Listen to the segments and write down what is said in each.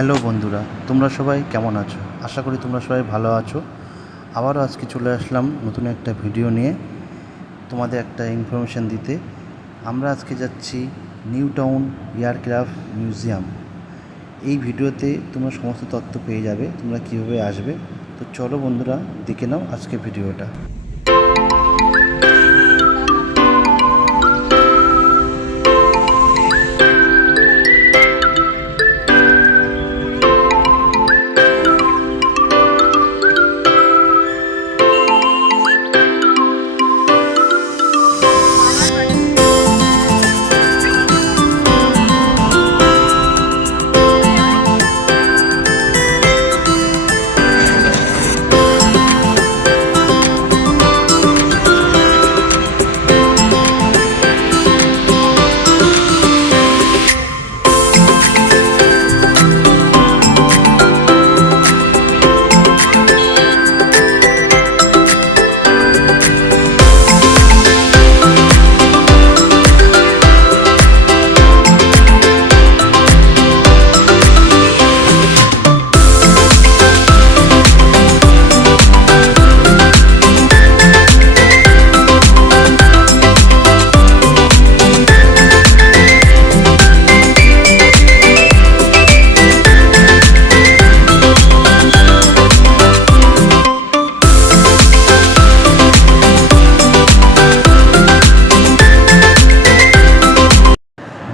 Hello বন্ধুরা, তোমরা সবাই কেমন আছো? আশা করি তোমরা সবাই ভালো আছো। আবারও আজকে চলে আসলাম নতুন একটা ভিডিও নিয়ে তোমাদের একটা ইনফরমেশান দিতে। আমরা আজকে যাচ্ছি নিউ টাউন এয়ারক্রাফট মিউজিয়াম। এই ভিডিওতে তোমরা সমস্ত তথ্য পেয়ে যাবে, তোমরা কীভাবে আসবে। তো চলো বন্ধুরা, দেখে নাও আজকে ভিডিওটা।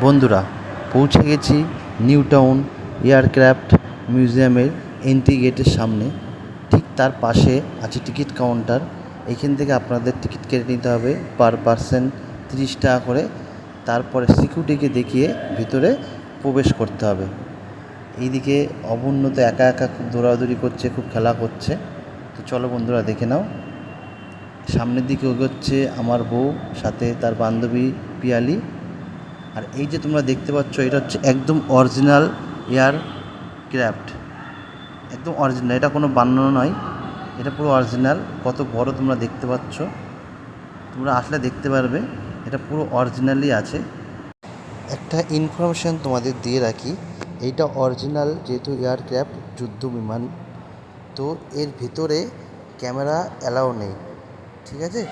বন্ধুরা, পৌঁছে গেছি নিউ টাউন এয়ারক্রাফট মিউজিয়ামের এন্ট্রি গেটের সামনে। ঠিক তার পাশে আছে টিকিট কাউন্টার। এখান থেকে আপনাদের টিকিট কেটে নিতে হবে পার পারসন 30 টাকা করে। তারপরে সিকিউরিটিকে দেখিয়ে ভিতরে প্রবেশ করতে হবে। এইদিকে অবুন্নত একা একা খুব দৌড়াদৌড়ি করছে, খুব খেলা করছে। তো চলো বন্ধুরা, দেখে নাও। সামনের দিকে এগোচ্ছে আমার বউ, সাথে তার বান্ধবী পিয়ালি। আর এই যে তোমরা দেখতে পাচ্ছ, এটা হচ্ছে একদম অরিজিনাল এয়ারক্রাফট, একদম অরিজিনাল। এটা কোনো বানানো নয়, এটা পুরো অরিজিনাল। কত বড় তোমরা দেখতে পাচ্ছ, তোমরা আসলে দেখতে পারবে এটা পুরো অরিজিনালই আছে। একটা ইনফরমেশান তোমাদের দিয়ে রাখি, এইটা অরিজিনাল যেহেতু এয়ারক্রাফট, যুদ্ধ বিমান, তো এর ভিতরে ক্যামেরা অ্যালাউ নেই, ঠিক আছে?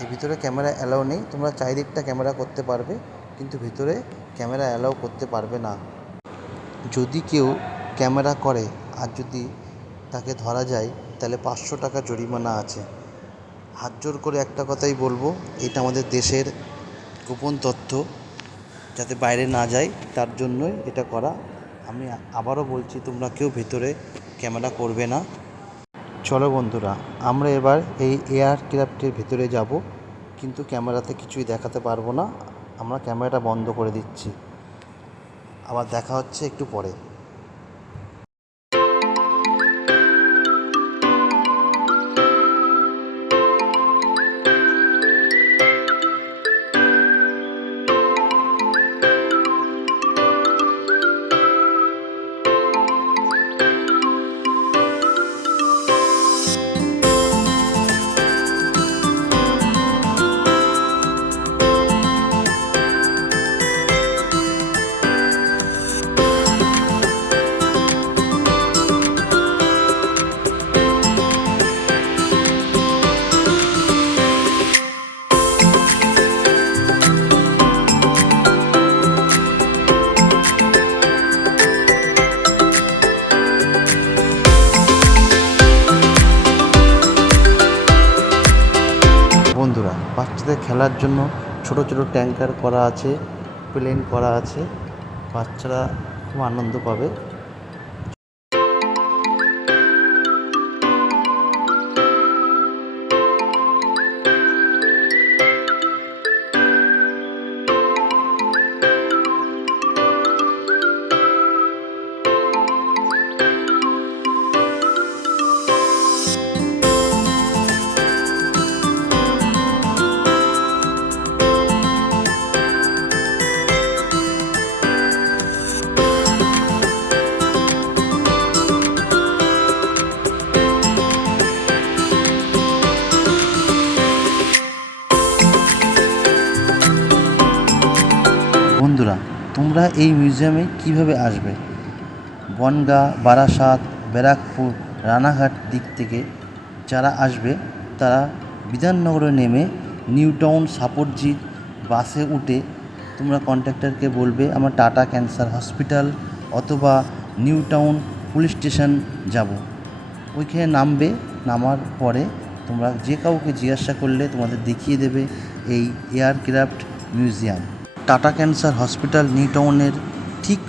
এর ভিতরে ক্যামেরা অ্যালাউ নেই। তোমরা চারিদিকটা ক্যামেরা করতে পারবে, কিন্তু ভিতরে ক্যামেরা অ্যালাউ করতে পারবে না। যদি কেউ ক্যামেরা করে আর যদি তাকে ধরা যায়, তাহলে 500 টাকা জরিমানা আছে। হাত জোর করে একটা কথাই বলবো, এটা আমাদের দেশের গোপন তথ্য, যাতে বাইরে না যায়, তার জন্যই এটা করা। আমি আবারও বলছি, তোমরা কেউ ভেতরে ক্যামেরা করবে না। চলো বন্ধুরা, আমরা এবার এই এয়ারক্রাফটের ভেতরে যাব, কিন্তু ক্যামেরাতে কিছুই দেখাতে পারবো না। আমরা ক্যামেরাটা বন্ধ করে দিচ্ছি। আবার দেখা হচ্ছে একটু পরে। বন্ধুরা, বাচ্চাদের খেলার জন্য ছোট ছোট ট্যাঙ্কার করা আছে, প্লেন করা আছে। বাচ্চারা খুব আনন্দ পাবে। বন্ধুরা, তোমরা এই মিউজিয়ামে কিভাবে আসবে? বনগাঁ, বারাসাত, ব্যারাকপুর, রানাঘাট দিক থেকে যারা আসবে তারা বিধাননগরে নেমে নিউ টাউন সাপোর্টজির বাসে উঠে তোমরা কন্ট্রাক্টরকে বলবে আমরা টাটা ক্যান্সার হসপিটাল অথবা নিউ টাউন পুলিশ স্টেশন যাব। ওইখানে নামবে, নামার পরে তোমরা যে কাউকে জিজ্ঞাসা করলে তোমাদের দেখিয়ে দেবে এই aircraft museum. Tata cancer hospital new টাউনের ঠিক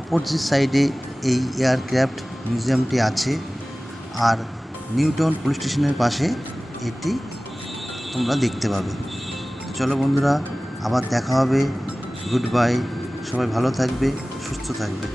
অপোজিট সাইডে এই এয়ারক্রাফট মিউজিয়ামটি আছে, আর নিউ টাউন পুলিশ স্টেশনের পাশে এটি তোমরা দেখতে পাবে। চলো বন্ধুরা, আবার দেখা হবে। গুড বাই, সবাই ভালো থাকবে, সুস্থ থাকবে।